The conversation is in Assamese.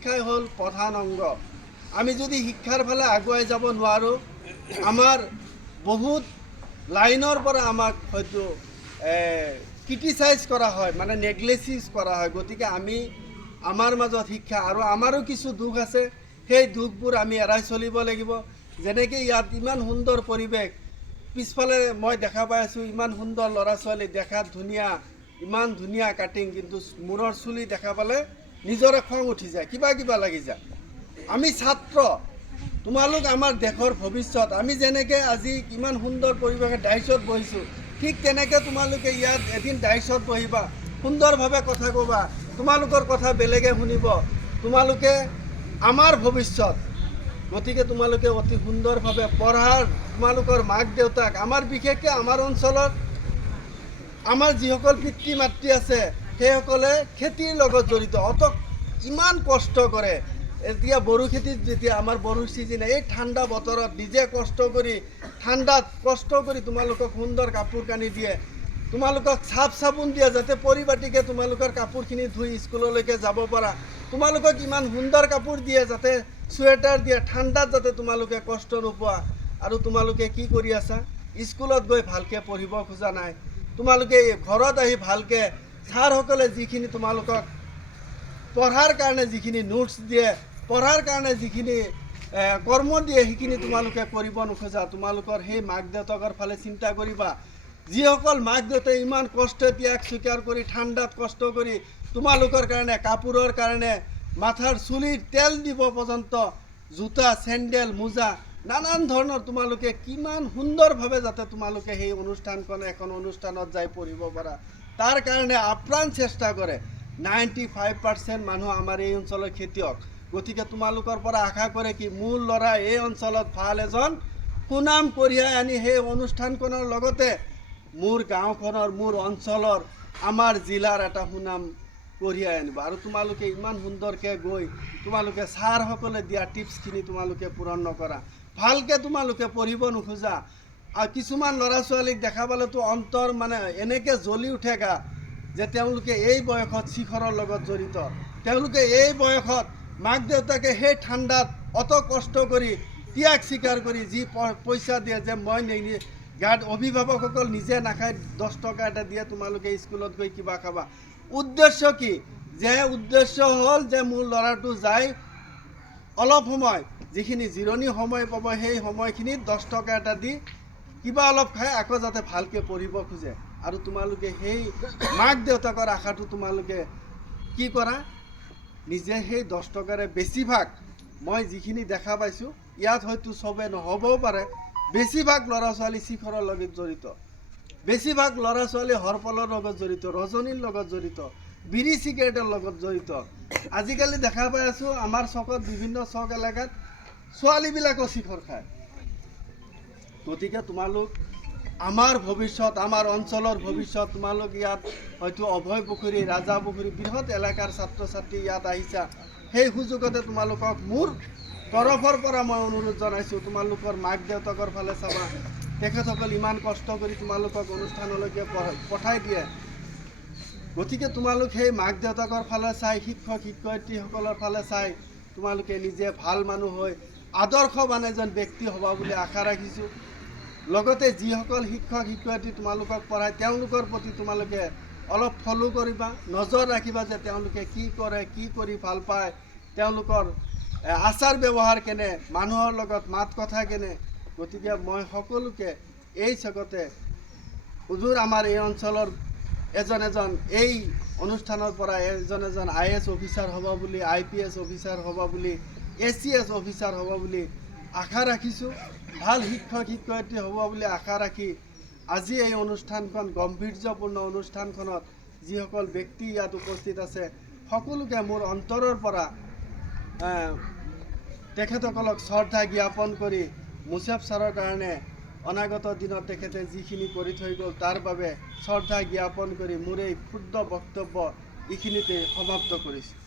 শিক্ষাই হ'ল প্ৰধান অংগ। আমি যদি শিক্ষাৰ ফালে আগুৱাই যাব নোৱাৰোঁ, আমাৰ বহুত লাইনৰ পৰা আমাক হয়তো ক্ৰিটিচাইজ কৰা হয়, মানে নেগলেচিছ কৰা হয়। গতিকে আমি আমাৰ মাজত শিক্ষা আৰু আমাৰো কিছু দুখ আছে, সেই দুখবোৰ আমি এৰাই চলিব লাগিব। যেনেকৈ ইয়াত ইমান সুন্দৰ পৰিৱেশ, পিছফালে মই দেখা পাই আছোঁ ইমান সুন্দৰ ল'ৰা ছোৱালী, দেখাত ধুনীয়া, ইমান ধুনীয়া কাটিং, কিন্তু মূৰৰ চুলি দেখা পালে নিজৰে খং উঠি যায়, কিবা লাগি যায়। আমি ছাত্ৰ, তোমালোক আমাৰ দেশৰ ভৱিষ্যত। আমি যেনেকৈ আজি ইমান সুন্দৰ পৰিৱেশে ডাইচত বহিছোঁ, ঠিক তেনেকৈ তোমালোকে ইয়াত এদিন ডাইচত বহিবা, সুন্দৰভাৱে কথা ক'বা, তোমালোকৰ কথা বেলেগে শুনিব। তোমালোকে আমাৰ ভৱিষ্যত, গতিকে তোমালোকে অতি সুন্দৰভাৱে পঢ়াৰ, তোমালোকৰ মাক দেউতাক, আমাৰ বিশেষকৈ আমাৰ অঞ্চলত আমাৰ যিসকল পিতৃ মাতৃ আছে সেইসকলে খেতিৰ লগত জড়িত, ইমান কষ্ট কৰে। এতিয়া বড়ো খেতিত যেতিয়া আমাৰ বড়ো ছিজন, এই ঠাণ্ডা বতৰত নিজে কষ্ট কৰি, ঠাণ্ডাত কষ্ট কৰি তোমালোকক সুন্দৰ কাপোৰ কানি দিয়ে, তোমালোকক চাফ চাবোন দিয়ে, যাতে পৰিপাটিকৈ তোমালোকৰ কাপোৰখিনি ধুই স্কুললৈকে যাব পাৰা। তোমালোকক ইমান সুন্দৰ কাপোৰ দিয়ে, যাতে চুৱেটাৰ দিয়ে, ঠাণ্ডাত যাতে তোমালোকে কষ্ট নোপোৱা। আৰু তোমালোকে কি কৰি আছা? স্কুলত গৈ ভালকৈ পঢ়িব খোজা নাই। তোমালোকে ঘৰত আহি ভালকৈ ছাৰসকলে যিখিনি তোমালোকক পঢ়াৰ কাৰণে যিখিনি নোটছ দিয়ে, পঢ়াৰ কাৰণে যিখিনি কৰ্ম দিয়ে, সেইখিনি তোমালোকে কৰিব নোখোজা। তোমালোকৰ সেই মাক দেউতাকৰ ফালে চিন্তা কৰিবা, যিসকল মাক দেউতাকে ইমান কষ্ট ত্যাগ স্বীকাৰ কৰি ঠাণ্ডাত কষ্ট কৰি তোমালোকৰ কাৰণে, কাপোৰৰ কাৰণে, মাথাৰ চুলিৰ তেল দিব পৰ্যন্ত, জোতা চেণ্ডেল মোজা নানান ধৰণৰ, তোমালোকে কিমান সুন্দৰভাৱে যাতে তোমালোকে সেই অনুষ্ঠানখন, এখন অনুষ্ঠানত যাই পঢ়িব পাৰা, তাৰ কাৰণে আপ্ৰাণ চেষ্টা কৰে। 95% মানুহ আমাৰ এই অঞ্চলৰ খেতিয়ক। গতিকে তোমালোকৰ পৰা আশা কৰে কি, মোৰ ল'ৰা এই অঞ্চলত ভাল এজন সুনাম কঢ়িয়াই আনি সেই অনুষ্ঠানখনৰ লগতে মোৰ গাঁওখনৰ, মোৰ অঞ্চলৰ, আমাৰ জিলাৰ এটা সুনাম কঢ়িয়াই আনিব। আৰু তোমালোকে ইমান সুন্দৰকৈ গৈ তোমালোকে ছাৰসকলে দিয়া টিপছখিনি তোমালোকে পূৰণ নকৰা, ভালকৈ তোমালোকে পঢ়িব নোখোজা। আৰু কিছুমান ল'ৰা ছোৱালীক দেখা পালেতো অন্তৰ মানে এনেকৈ জ্বলি উঠে গা, যে তেওঁলোকে এই বয়সত শিখৰৰ লগত জড়িত। তেওঁলোকে এই বয়সত মাক দেউতাকে সেই ঠাণ্ডাত অত কষ্ট কৰি, ত্যাগ স্বীকাৰ কৰি যি পইচা দিয়ে, যে মই গাত অভিভাৱকসকল নিজে নাখায় 10 টকা এটা দিয়ে তোমালোকে স্কুলত গৈ কিবা খাবা। উদ্দেশ্য কি? যে উদ্দেশ্য হ'ল যে মোৰ ল'ৰাটো যায় অলপ সময়, যিখিনি জিৰণি সময় পাব, সেই সময়খিনিত 10 টকা এটা দি কিবা অলপ খাই আকৌ যাতে ভালকৈ পঢ়িব খোজে। আৰু তোমালোকে সেই মাক দেউতাকৰ আশাটো তোমালোকে কি কৰা? নিজে সেই 10 টকাৰে বেছিভাগ, মই যিখিনি দেখা পাইছোঁ, ইয়াত হয়তো চবে নহ'বও পাৰে, বেছিভাগ ল'ৰা ছোৱালী শিখৰৰ লগত জড়িত, বেছিভাগ ল'ৰা ছোৱালী হৰপলৰ লগত জড়িত, ৰজনীৰ লগত জড়িত, বিড়ি চিগাৰেটৰ লগত জড়িত। আজিকালি দেখা পাই আছোঁ আমাৰ চকত, বিভিন্ন চক এলেকাত ছোৱালীবিলাকো শিখৰ খায়। গতিকে তোমালোক আমাৰ ভৱিষ্যত, আমাৰ অঞ্চলৰ ভৱিষ্যত। তোমালোক ইয়াত হয়তো অভয় পুখুৰী, ৰাজা পুখুৰী, বৃহৎ এলেকাৰ ছাত্ৰ ছাত্ৰী ইয়াত আহিছা, সেই সুযোগতে তোমালোকক মোৰ তৰফৰ পৰা মই অনুৰোধ জনাইছোঁ, তোমালোকৰ মাক দেউতাকৰ ফালে চাবা। তেখেতসকল ইমান কষ্ট কৰি তোমালোকক অনুষ্ঠানলৈকে পঠাই দিয়ে। গতিকে তোমালোক সেই মাক দেউতাকৰ ফালে চাই, শিক্ষক শিক্ষয়িত্ৰীসকলৰ ফালে চাই তোমালোকে নিজে ভাল মানুহ হৈ আদৰ্শৱান এজন ব্যক্তি হ'বা বুলি আশা ৰাখিছোঁ। লগতে যিসকল শিক্ষক শিক্ষয়িত্ৰী তোমালোকক পঢ়ায়, তেওঁলোকৰ প্ৰতি তোমালোকে অলপ ফ'ল' কৰিবা, নজৰ ৰাখিবা, যে তেওঁলোকে কি কৰে, কি কৰি ভাল পায়, তেওঁলোকৰ আচাৰ ব্যৱহাৰ কেনে, মানুহৰ লগত মাত কথা কেনে। গতিকে মই সকলোকে এই চকতে হুজুৰ আমাৰ এই অঞ্চলৰ এজন এই অনুষ্ঠানৰ পৰা এজন IAS অফিচাৰ হ'ব বুলি, IPS অফিচাৰ হ'ব বুলি, ACS অফিচাৰ হ'ব বুলি আশা ৰাখিছোঁ। ভাল শিক্ষক শিক্ষয়িত্ৰী হ'ব বুলি আশা ৰাখি আজি এই অনুষ্ঠানখন, গম্ভীৰ্যপূৰ্ণ অনুষ্ঠানখনত যিসকল ব্যক্তি ইয়াত উপস্থিত আছে, সকলোকে মোৰ অন্তৰৰ পৰা তেখেতসকলক শ্ৰদ্ধা জ্ঞাপন কৰি, মুছেফ ছাৰৰ কাৰণে অনাগত দিনত তেখেতে যিখিনি কৰি থৈ গ'ল, তাৰ বাবে শ্ৰদ্ধা জ্ঞাপন কৰি মোৰ এই ক্ষুদ্ৰ বক্তব্য এইখিনিতে সমাপ্ত কৰিছোঁ।